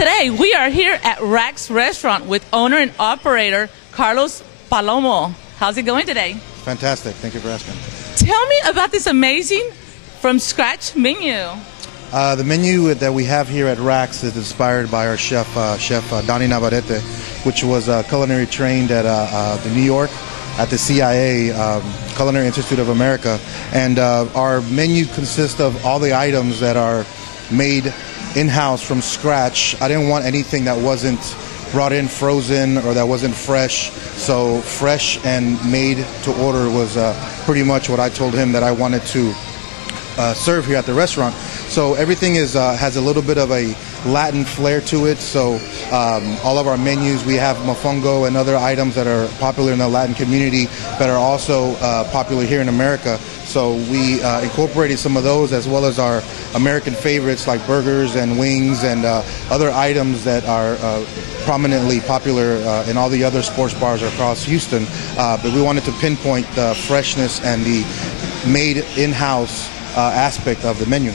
Today we are here at Rax Restaurant with owner and operator Carlos Palomo. How's it going today? Fantastic. Thank you for asking. Tell me about this amazing from scratch menu. The menu that we have here at Rax is inspired by our chef Donnie Navarrete, which was culinary trained at New York at the CIA, Culinary Institute of America. And our menu consists of all the items that are made in-house from scratch. I didn't want anything that wasn't brought in frozen or that wasn't fresh. So fresh and made to order was pretty much what I told him that I wanted to serve here at the restaurant. So everything is has a little bit of a Latin flair to it. So all of our menus, we have mofongo and other items that are popular in the Latin community that are also popular here in America. So we incorporated some of those as well as our American favorites like burgers and wings and other items that are prominently popular in all the other sports bars across Houston. But we wanted to pinpoint the freshness and the made in-house aspect of the menu.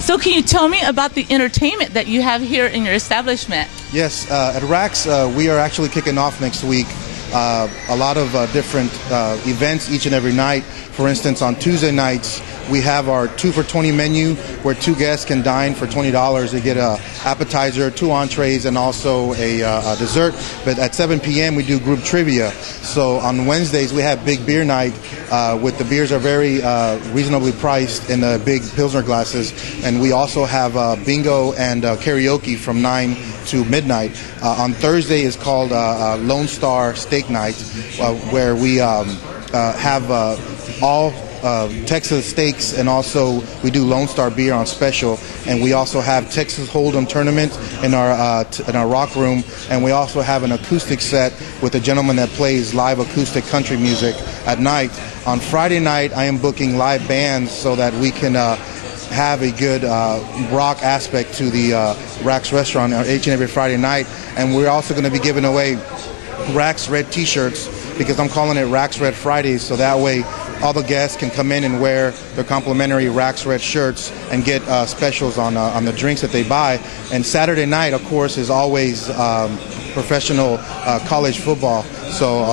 So can you tell me about the entertainment that you have here in your establishment? Yes, at Rax we are actually kicking off next week a lot of different events each and every night. For instance, on Tuesday nights, we have our 2 for $20 menu where 2 guests can dine for $20. They get an appetizer, 2 entrees, and also a dessert. But at 7 p.m. we do group trivia. So on Wednesdays we have big beer night with the beers are very reasonably priced in the big Pilsner glasses. And we also have bingo and karaoke from 9 to midnight. On Thursday is called Lone Star Steak Night where we have all Texas steaks, and also we do Lone Star beer on special, and we also have Texas Hold'em tournament in our rock room, and we also have an acoustic set with a gentleman that plays live acoustic country music at night. On Friday night, I am booking live bands so that we can have a good rock aspect to the Rax restaurant each and every Friday night, and we're also going to be giving away Rax Red t-shirts because I'm calling it Rax Red Fridays, so that way all the guests can come in and wear their complimentary Rax Red shirts and get specials on the drinks that they buy. And Saturday night, of course, is always professional college football. So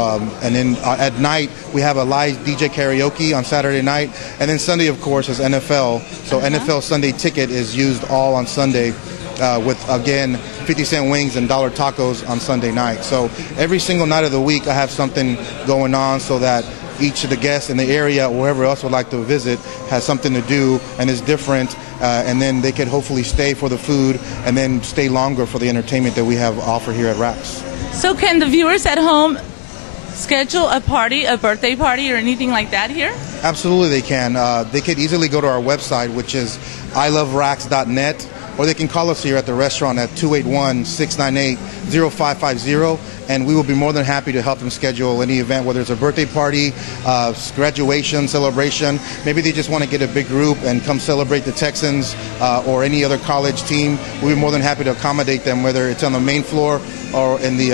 and then at night we have a live DJ karaoke on Saturday night, and then Sunday, of course, is NFL. So NFL Sunday Ticket is used all on Sunday. With, again, 50-cent wings and dollar tacos on Sunday night. So every single night of the week I have something going on so that each of the guests in the area or wherever else would like to visit has something to do and is different, and then they can hopefully stay for the food and then stay longer for the entertainment that we have offer here at Rax. So can the viewers at home schedule a party, a birthday party or anything like that here? Absolutely they can. They could easily go to our website, which is iloverax.net. Or they can call us here at the restaurant at 281-698-0550, and we will be more than happy to help them schedule any event, whether it's a birthday party, graduation, celebration. Maybe they just want to get a big group and come celebrate the Texans or any other college team. We'll be more than happy to accommodate them, whether it's on the main floor or in the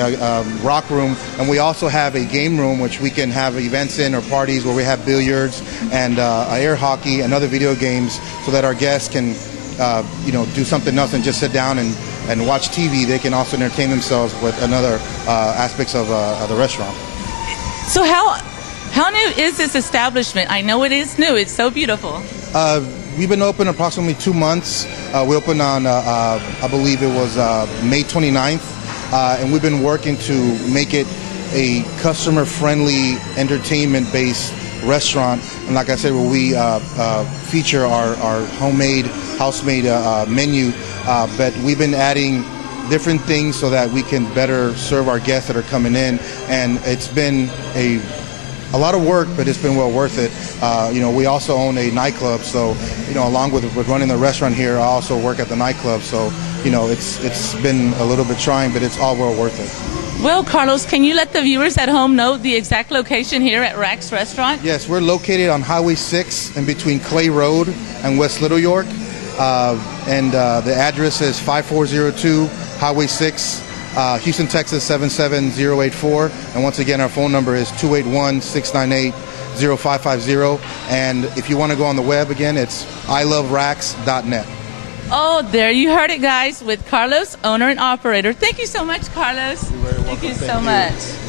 rock room. And we also have a game room which we can have events in or parties where we have billiards and air hockey and other video games so that our guests can do something else and just sit down and watch TV. They can also entertain themselves with another aspects of the restaurant. So how new is this establishment? I know it is new. It's so beautiful. We've been open approximately 2 months. We opened on, I believe it was May 29th, and we've been working to make it a customer-friendly, entertainment-based restaurant. And like I said, where we feature our homemade, house-made menu, but we've been adding different things so that we can better serve our guests that are coming in. And it's been a lot of work, but it's been well worth it. We also own a nightclub, so along with running the restaurant here, I also work at the nightclub. So it's been a little bit trying, but it's all well worth it. Well, Carlos, can you let the viewers at home know the exact location here at Rax Restaurant? Yes, we're located on Highway 6 in between Clay Road and West Little York. And the address is 5402 Highway 6, Houston, Texas 77084. And once again, our phone number is 281-698-0550. And if you want to go on the web again, it's iloverax.net. Oh, there you heard it, guys, with Carlos, owner and operator. Thank you so much, Carlos. You're very welcome. Thank you so Thank you. much.